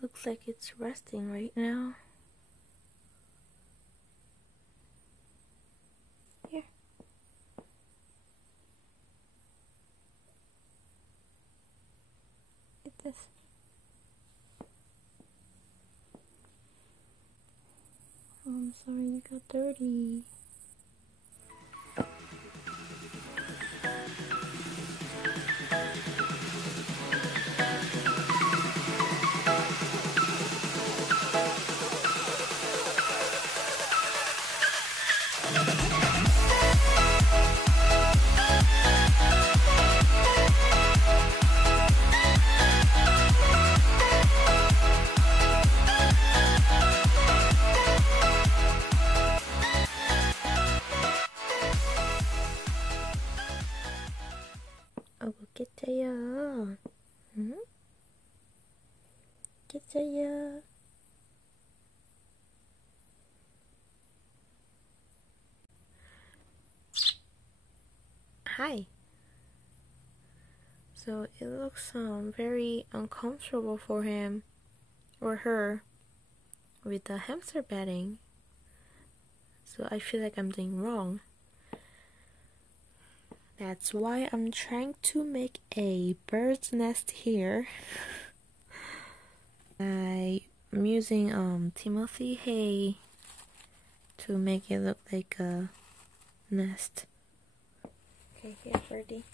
Looks like it's resting right now. Here. Get this. Oh, I'm sorry you got dirty. 깨져요. 응? 깨져요. Hi. So it looks very uncomfortable for him or her with the hamster bedding. So I feel like I'm doing wrong. That's why I'm trying to make a bird's nest here. I'm using Timothy hay to make it look like a nest. Okay, here, birdie.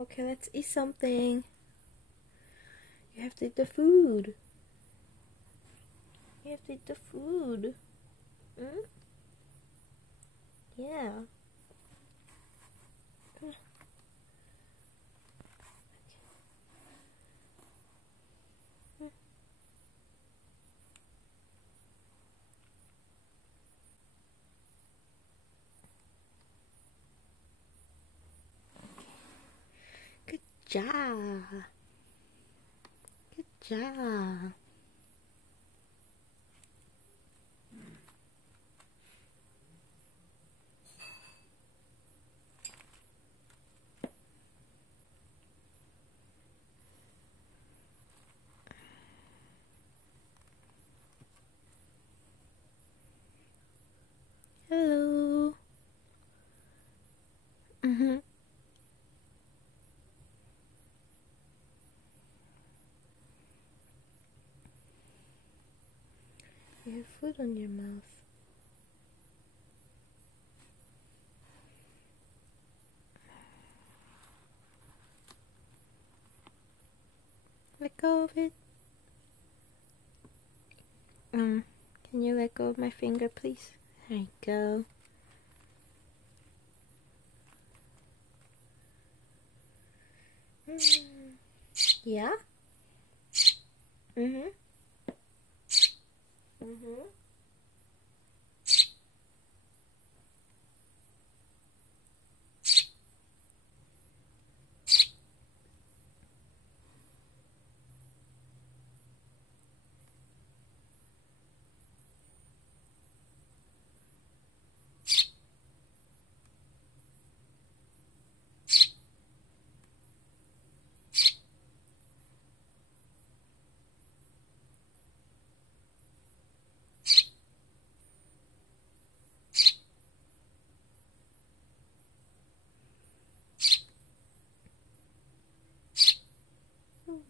Okay, let's eat something. You have to eat the food. You have to eat the food. Hmm? Yeah. Good job. Good job. Hello. You have food on your mouth. Let go of it. Can you let go of my finger, please? There you go. Yeah? Mm-hmm. Mm-hmm.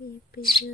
예쁘죠?